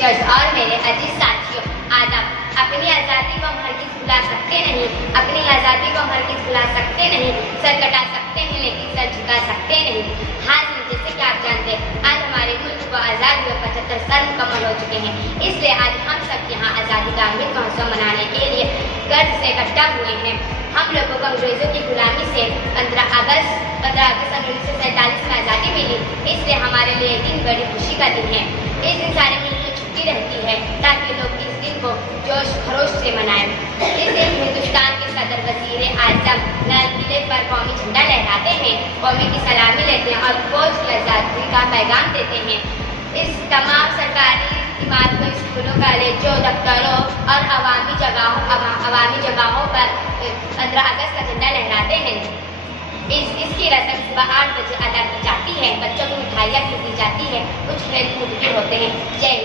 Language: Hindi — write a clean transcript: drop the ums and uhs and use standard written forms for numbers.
टीचर्स और मेरे अजीज साथियों, आदाब। अपनी आज़ादी को हम हरगिज़ भुला सकते नहीं, अपनी आज़ादी को हम हरगिज़ भुला सकते नहीं। सर कटा सकते हैं लेकिन सर झुका सकते नहीं। हाल में जैसे कि आप जानते हैं, आज हमारे मुल्क को आज़ाद हुए 75 साल मुकम्मल हो चुके हैं। इसलिए आज हम सब यहाँ आज़ादी का अमृत महोत्सव मनाने के लिए गर्व से इकट्ठा हुए हैं। हम लोगों को अंग्रेजों की गुलामी से 15 अगस्त 1947 में आज़ादी मिली, इसलिए हमारे लिए एक दिन बड़ी खुशी का दिन है। इस दिन सारे मुल्क में छुट्टी रहती है ताकि लोग इस दिन को जोश खरोश से मनाएं। इस दिन हिंदुस्तान के सदर वजीर आजम लाल किले पर कौमी झंडा लहराते हैं, कौमी की सलामी लेते हैं और फौज की आज़ादी का पैगाम देते हैं। इस तमाम सरकारी इमारतों, स्कूलों, कॉलेजों, दफ्तरों और अवामी जगहों पर 15 अगस्त का झंडा लहराते हैं। इसकी रस्म सुबह 8 बजे अदा की जाती है। बच्चों को मिठाइयाँ खिलाई जाती है, कुछ खेल कूद भी होते हैं। जय